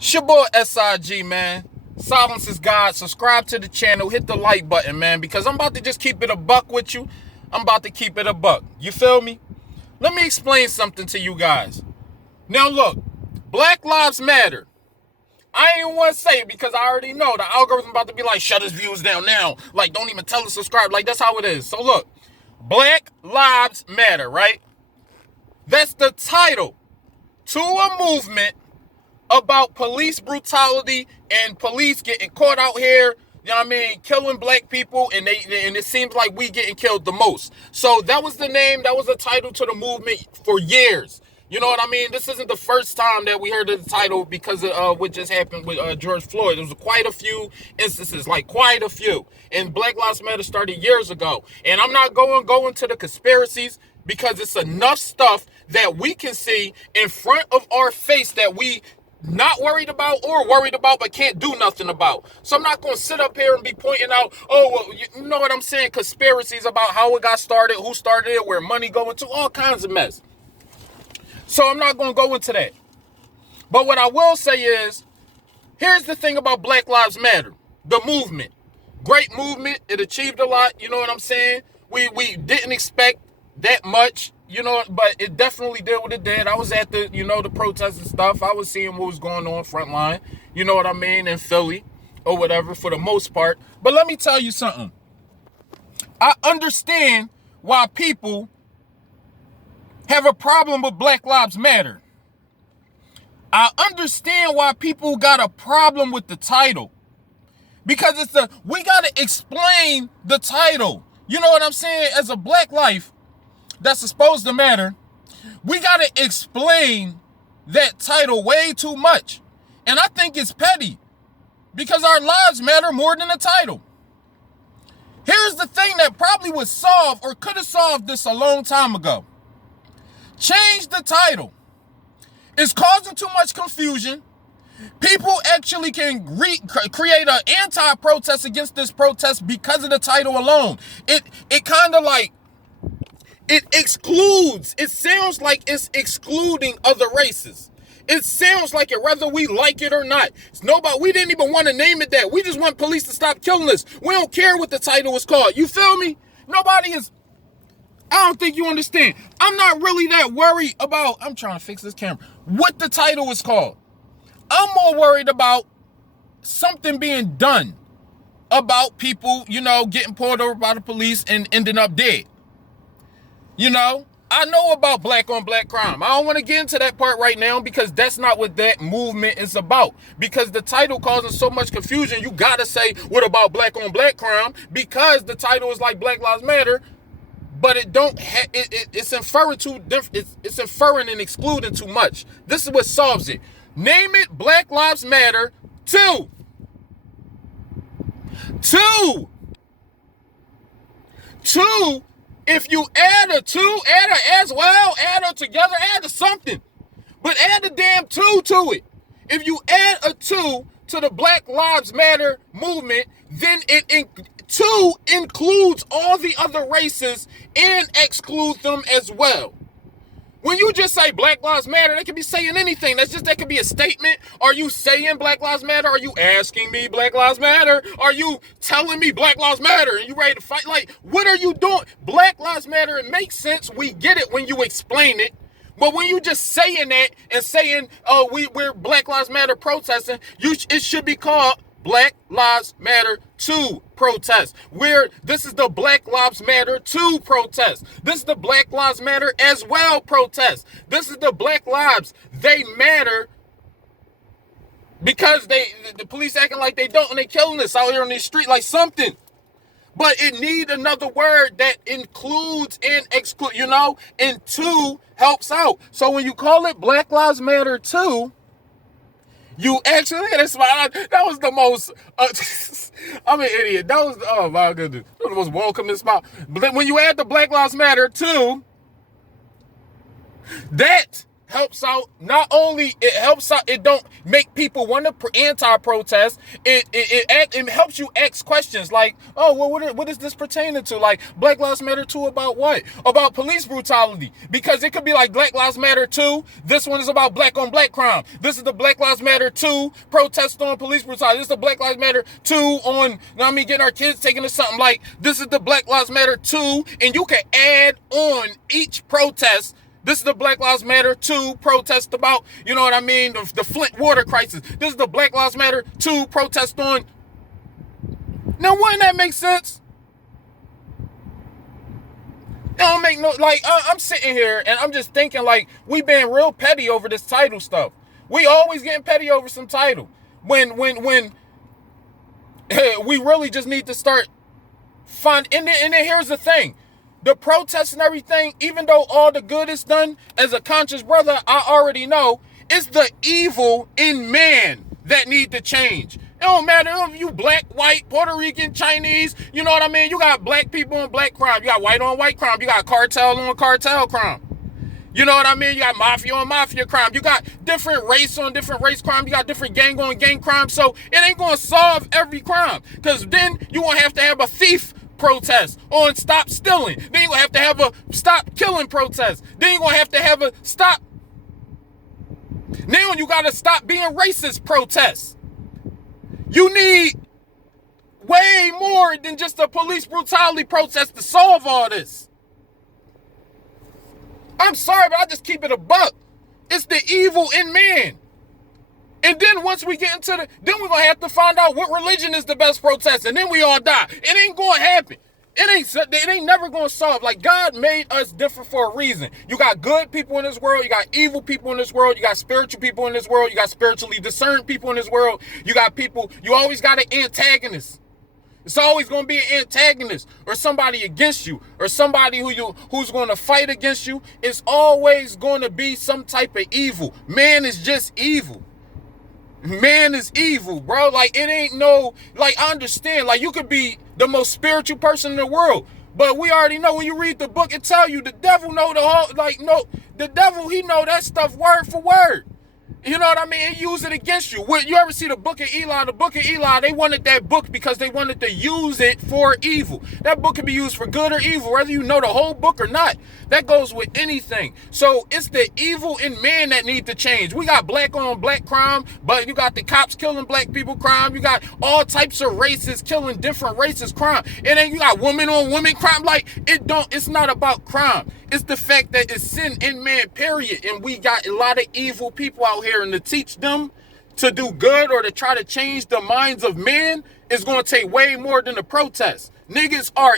It's your boy SIG, man. Silence is God. Subscribe to the channel. Hit the like button, man, because I'm about to just keep it a buck with you. I'm about to keep it a buck. You feel me? Let me explain something to you guys. Now, look. Black Lives Matter. I ain't even want to say it because I already know the algorithm about to be like, shut his views down now. Like, don't even tell us subscribe. Like, that's how it is. So, look. Black Lives Matter, right? That's the title to a movement about police brutality and police getting caught out here, you know what I mean, killing black people, and it seems like we getting killed the most. So that was the name, that was the title to the movement for years. You know what I mean? This isn't the first time that we heard of the title because of what just happened with George Floyd. There was quite a few instances, like quite a few. And Black Lives Matter started years ago. And I'm not going to the conspiracies because it's enough stuff that we can see in front of our face that we not worried about or worried about but can't do nothing about. So I'm not going to sit up here and be pointing out, oh, well, you know what I'm saying, conspiracies about how it got started, who started it, where money going to, all kinds of mess. So I'm not going to go into that. But what I will say is, here's the thing about Black Lives Matter, the movement. Great movement. It achieved a lot. You know what I'm saying? We didn't expect that much, you know, but it definitely did what it did. I was at the, you know, the protests and stuff. I was seeing what was going on front line, you know what I mean, in Philly or whatever for the most part. But let me tell you something. I understand why people have a problem with Black Lives Matter. I understand why people got a problem with the title. Because we got to explain the title. You know what I'm saying? As a black life that's supposed to matter, we got to explain that title way too much. And I think it's petty because our lives matter more than the title. Here's the thing that probably would solve or could have solved this a long time ago. Change the title. It's causing too much confusion. People actually can create an anti-protest against this protest because of the title alone. It kind of like, it excludes. It sounds like it's excluding other races. It sounds like it whether we like it or not. It's nobody. We didn't even want to name it that. We just want police to stop killing us. We don't care what the title is called. You feel me? Nobody is. I don't think you understand. I'm not really that worried about, I'm trying to fix this camera, what the title is called. I'm more worried about something being done about people, you know, getting pulled over by the police and ending up dead. You know, I know about black on black crime. I don't want to get into that part right now because that's not what that movement is about. Because the title causes so much confusion, you got to say, what about black on black crime? Because the title is like Black Lives Matter, but it don't it's inferring it's inferring and excluding too much. This is what solves it. Name it Black Lives Matter 2. 2. If you add a 2, add a as well, add a together, add a something. But add a damn 2 to it. If you add a 2 to the Black Lives Matter movement, then 2 includes all the other races and excludes them as well. When you just say Black Lives Matter, they could be saying anything. That could be a statement. Are you saying Black Lives Matter? Are you asking me Black Lives Matter? Are you telling me Black Lives Matter and you ready to fight? Like, what are you doing? Black Lives Matter, it makes sense. We get it when you explain it. But when you just saying that and saying, oh, we're Black Lives Matter protesting, it should be called Black Lives Matter 2 protest. This is the Black Lives Matter 2 protest. This is the Black Lives Matter as well protest. This is the Black Lives, they matter because the police acting like they don't and they killing us out here on the street like something. But it need another word that includes and exclude, you know, and 2 helps out. So when you call it Black Lives Matter 2, you actually, that was the most, I'm an idiot. That was, oh my goodness, that was the most welcoming smile. But when you add the Black Lives Matter 2, that helps out. Not only it helps out, it don't make people want to anti-protest. It helps you ask questions like, oh, well, what is this pertaining to? Like, Black Lives Matter 2 about what? About police brutality. Because it could be like Black Lives Matter 2. This one is about black on black crime. This is the Black Lives Matter 2 protest on police brutality. This is the Black Lives Matter 2 on, getting our kids taken to something. Like, this is the Black Lives Matter 2. And you can add on each protest. This is the Black Lives Matter 2 protest about, the Flint water crisis. This is the Black Lives Matter 2 protest on. Now, wouldn't that make sense? It don't make no, I'm sitting here and I'm just thinking like, we being real petty over this title stuff. We always getting petty over some title. When we really just need to start and then here's the thing. The protests and everything, even though all the good is done, as a conscious brother, I already know, it's the evil in man that need to change. It don't matter if you black, white, Puerto Rican, Chinese, you know what I mean? You got black people on black crime. You got white on white crime. You got cartel on cartel crime. You know what I mean? You got mafia on mafia crime. You got different race on different race crime. You got different gang on gang crime. So it ain't going to solve every crime. Because then you won't have to have a thief protest on stop stealing. Then you're going to have a stop killing protest. Then you're going to have a stop. Now you got to stop being racist protest. You need way more than just a police brutality protest to solve all this. I'm sorry, but I just keep it a buck. It's the evil in man. And then once we get into then we're going to have to find out what religion is the best protest, and then we all die. It ain't going to happen. It ain't never going to solve. Like, God made us different for a reason. You got good people in this world. You got evil people in this world. You got spiritual people in this world. You got spiritually discerned people in this world. You got people, you always got an antagonist. It's always going to be an antagonist or somebody against you or somebody who's going to fight against you. It's always going to be some type of evil. Man is just evil. Man is evil, bro. Like, it ain't no, like, I understand. Like, you could be the most spiritual person in the world, but we already know when you read the book, it tell you the devil know the devil, he know that stuff word for word. You know what I mean? He use it against you. You ever see the book of Eli? The book of Eli, they wanted that book because they wanted to use it for evil. That book can be used for good or evil, whether you know the whole book or not. That goes with anything. So it's the evil in man that need to change. We got black on black crime, but you got the cops killing black people crime. You got all types of races killing different races crime. And then you got woman on woman crime. Like, it's not about crime. It's the fact that it's sin in man, period. And we got a lot of evil people out here, and to teach them to do good or to try to change the minds of men is going to take way more than a protest. Niggas are,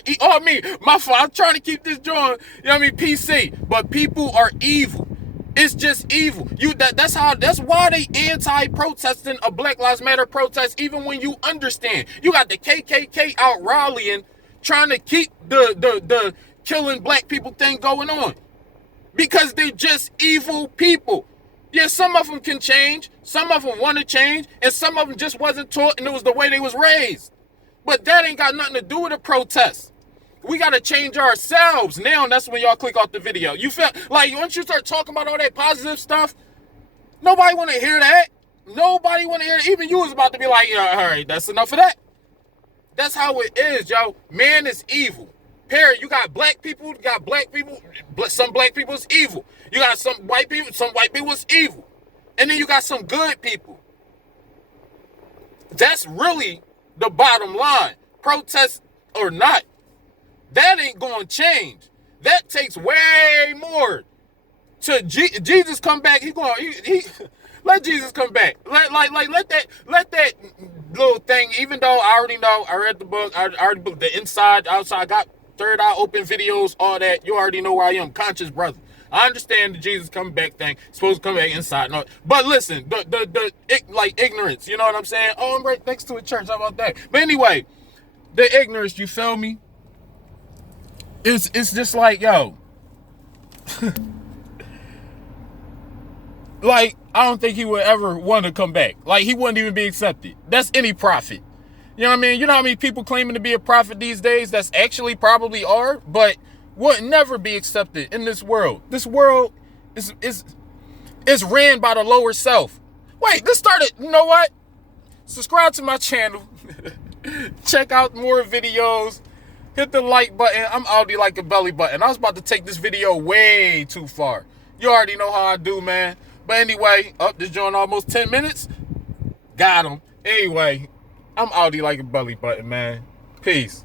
my fault, I'm trying to keep this joint, PC, but people are evil. It's just evil. That's why they anti-protesting a Black Lives Matter protest, even when you understand. You got the KKK out rallying, trying to keep the killing black people thing going on. Because they're just evil people. Yeah, some of them can change, some of them want to change, and some of them just wasn't taught and it was the way they was raised. But that ain't got nothing to do with a protest. We got to change ourselves. Now that's when y'all click off the video. You feel like once you start talking about all that positive stuff, nobody want to hear that. Nobody want to hear it. Even you was about to be like, yeah, all right, that's enough of that. That's how it is, yo. Man is evil. Period. You got black people, some black people is evil. You got some white people is evil. And then you got some good people. That's really the bottom line. Protest or not, that ain't going to change. That takes way more. Jesus come back, he let Jesus come back. Let that little thing, even though I already know, I read the book, I already booked the inside, outside, I got third eye open videos, all that. You already know where I am, conscious brother. I understand the Jesus coming back thing, supposed to come back inside. No, but listen, the ignorance, you know what I'm saying? Oh, I'm right next to a church, how about that? But anyway, the ignorance, you feel me? It's just like, yo, like, I don't think he would ever want to come back. Like, he wouldn't even be accepted. That's any prophet. You know what I mean? You know how many people claiming to be a prophet these days that's actually probably are, but would never be accepted in this world. This world is It's ran by the lower self. Wait, let's start it. You know what? Subscribe to my channel. Check out more videos. Hit the like button. I'm Audi like a belly button. I was about to take this video way too far. You already know how I do, man. But anyway, up this joint almost 10 minutes. Got him. Anyway, I'm Audi like a belly button, man. Peace.